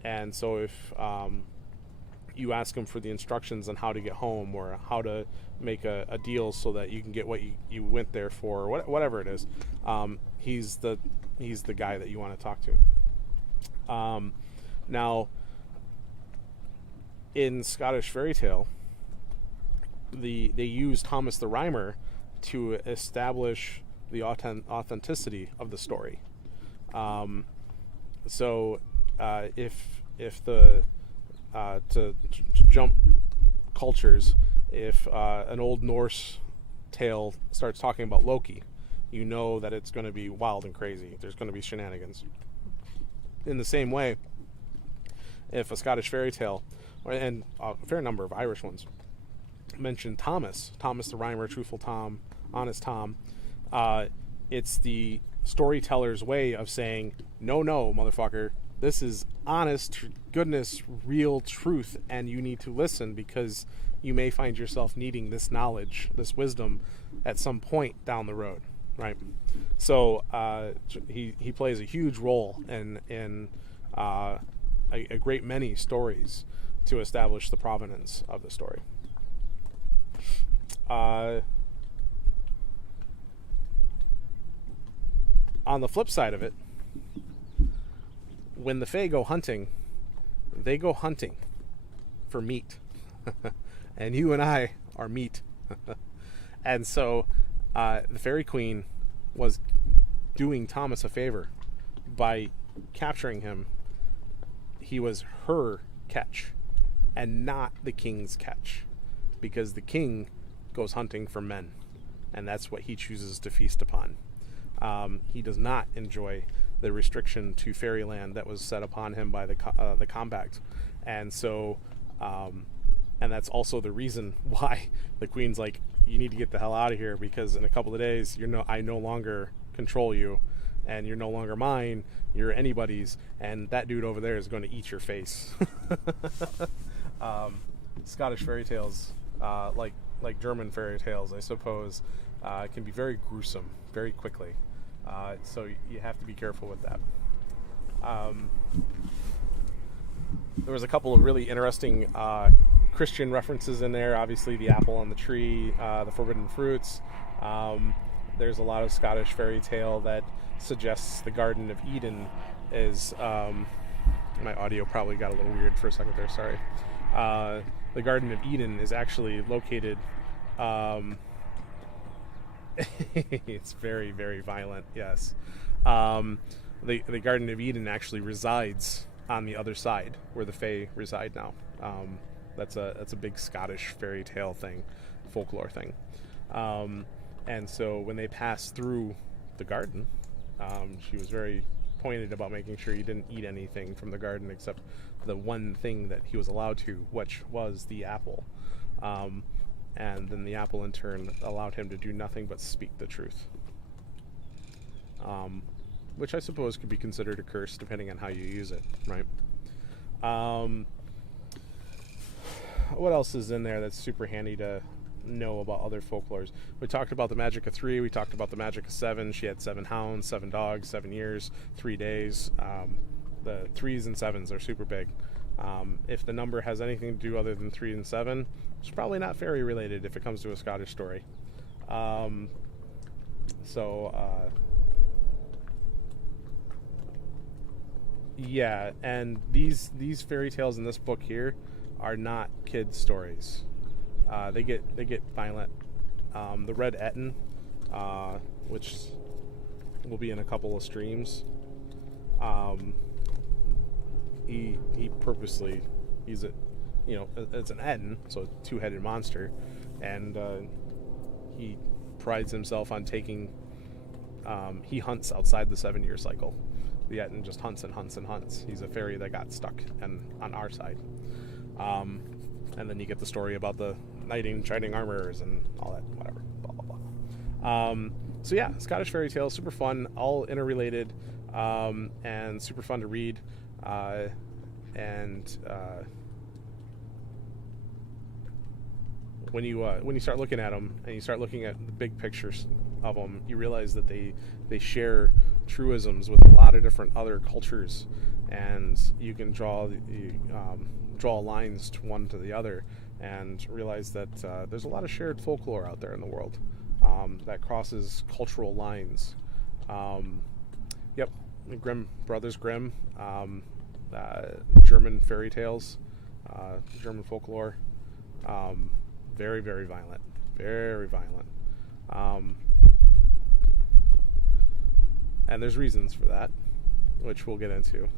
And so if you ask him for the instructions on how to get home, or how to make a deal so that you can get what you went there for, or whatever it is, he's the guy that you want to talk to. Now, in Scottish fairy tale, they use Thomas the Rhymer to establish the authenticity of the story. So if the to jump cultures, if an old Norse tale starts talking about Loki, you know that it's going to be wild and crazy. There's going to be shenanigans. In the same way, if a Scottish fairy tale, and a fair number of Irish ones, mention Thomas the Rhymer, Truthful Tom, Honest Tom, it's the storyteller's way of saying, no, motherfucker, this is honest goodness, real truth, and you need to listen, because you may find yourself needing this knowledge, this wisdom, at some point down the road. right? So he plays a huge role in a great many stories to establish the provenance of the story. On the flip side of it, when the Fae go hunting, they go hunting for meat. And you and I are meat. And so the Fairy Queen was doing Thomas a favor by capturing him. He was her catch and not the king's catch, because the king goes hunting for men, and that's what he chooses to feast upon. He does not enjoy the restriction to fairyland that was set upon him by the compact, and so and that's also the reason why the queen's like, you need to get the hell out of here, because in a couple of days I no longer control you, and you're no longer mine, you're anybody's, and that dude over there is going to eat your face. Scottish fairy tales, like German fairy tales, I suppose, can be very gruesome very quickly. So you have to be careful with that. There was a couple of really interesting Christian references in there. Obviously, the apple on the tree, the forbidden fruits. There's a lot of Scottish fairy tale that suggests the Garden of Eden is... my audio probably got a little weird for a second there, sorry. The Garden of Eden is actually located... it's very, very violent, yes. The Garden of Eden actually resides on the other side, where the Fae reside now. That's a big Scottish fairy tale thing, folklore thing. And so when they passed through the garden, she was very pointed about making sure he didn't eat anything from the garden except the one thing that he was allowed to, which was the apple. And then the apple in turn allowed him to do nothing but speak the truth. Which I suppose could be considered a curse depending on how you use it, right? What else is in there that's super handy to know about other folklores? We talked about the magic of 3, we talked about the magic of 7. She had 7 hounds, 7 dogs, 7 years, 3 days. The 3s and 7s are super big. If the number has anything to do other than 3 and 7, it's probably not fairy related if it comes to a Scottish story. Yeah, and these fairy tales in this book here are not kids' stories. They get violent. The Red Etin, which will be in a couple of streams. He purposely, it's an Etin, so a 2-headed monster, and he prides himself on taking. He hunts outside the 7-year cycle. The Etin just hunts and hunts and hunts. He's a fairy that got stuck and on our side. And then you get the story about the knight in shining armors and all that, whatever, blah, blah, blah. So yeah, Scottish fairy tales, super fun, all interrelated, and super fun to read. When you start looking at them and you start looking at the big pictures of them, you realize that they share truisms with a lot of different other cultures, and you can draw lines to one to the other and realize that there's a lot of shared folklore out there in the world that crosses cultural lines. Yep, Brothers Grimm, German fairy tales, German folklore, very, very violent, very violent. And there's reasons for that, which we'll get into.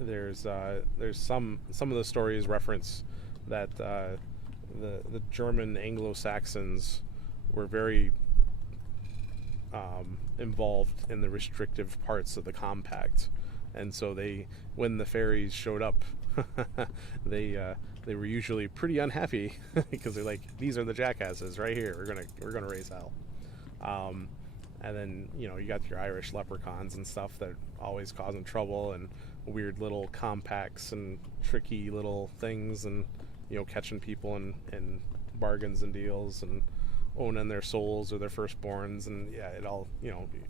There's some of the stories reference that the German Anglo-Saxons were very involved in the restrictive parts of the compact, and so when the fairies showed up, they were usually pretty unhappy because they're like, these are the jackasses right here. We're gonna raise hell. And then you got your Irish leprechauns and stuff that are always causing trouble, and weird little compacts and tricky little things, and catching people in bargains and deals, and owning their souls or their firstborns, and yeah, it all,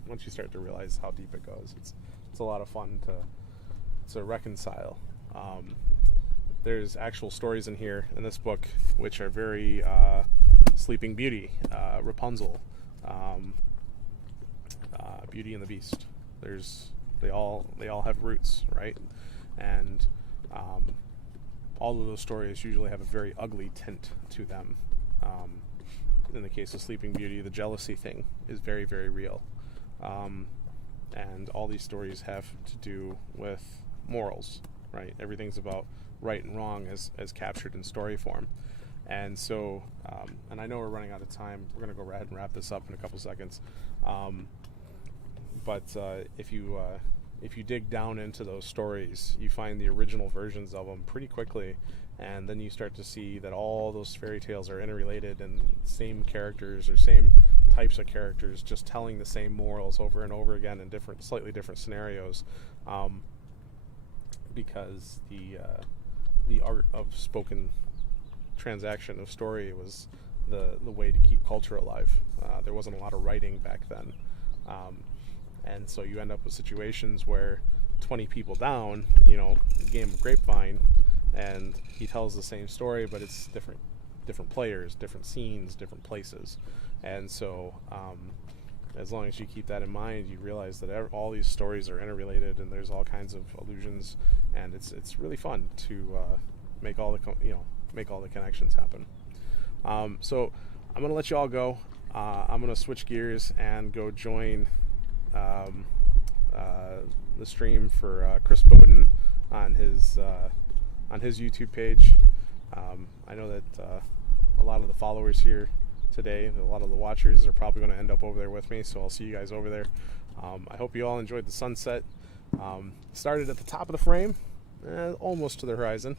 once you start to realize how deep it goes, it's a lot of fun to reconcile. There's actual stories in here in this book which are very Sleeping Beauty, Rapunzel, Beauty and the Beast. They all have roots, right? And all of those stories usually have a very ugly tint to them. In the case of Sleeping Beauty, the jealousy thing is very, very real. And all these stories have to do with morals, right? Everything's about right and wrong as captured in story form. And so, and I know we're running out of time. We're going to go ahead and wrap this up in a couple seconds. But if you dig down into those stories, you find the original versions of them pretty quickly, and then you start to see that all those fairy tales are interrelated, and same characters or same types of characters just telling the same morals over and over again in slightly different scenarios, because the art of spoken transaction of story was the way to keep culture alive. There wasn't a lot of writing back then. And so you end up with situations where 20 people down, game of grapevine, and he tells the same story, but it's different players, different scenes, different places. And so as long as you keep that in mind, you realize that all these stories are interrelated, and there's all kinds of allusions, and it's really fun to make all the connections happen. So I'm gonna let you all go. I'm gonna switch gears and go join the stream for Chris Bowden on his YouTube page. I know that a lot of the followers here today, a lot of the watchers are probably going to end up over there with me, so I'll see you guys over there. I hope you all enjoyed the sunset. Started at the top of the frame, almost to the horizon.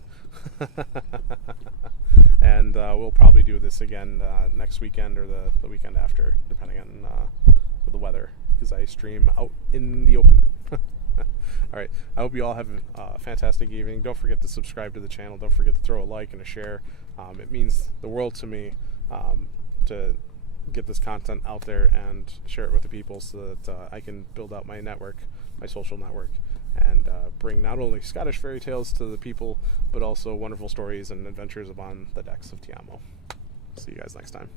And we'll probably do this again next weekend or the weekend after, depending on the weather, because I stream out in the open. All right, I hope you all have a fantastic evening. Don't forget to subscribe to the channel. Don't forget to throw a like and a share. It means the world to me to get this content out there and share it with the people, so that I can build out my network, my social network, and bring not only Scottish fairy tales to the people, but also wonderful stories and adventures upon the decks of Tiamo. See you guys next time.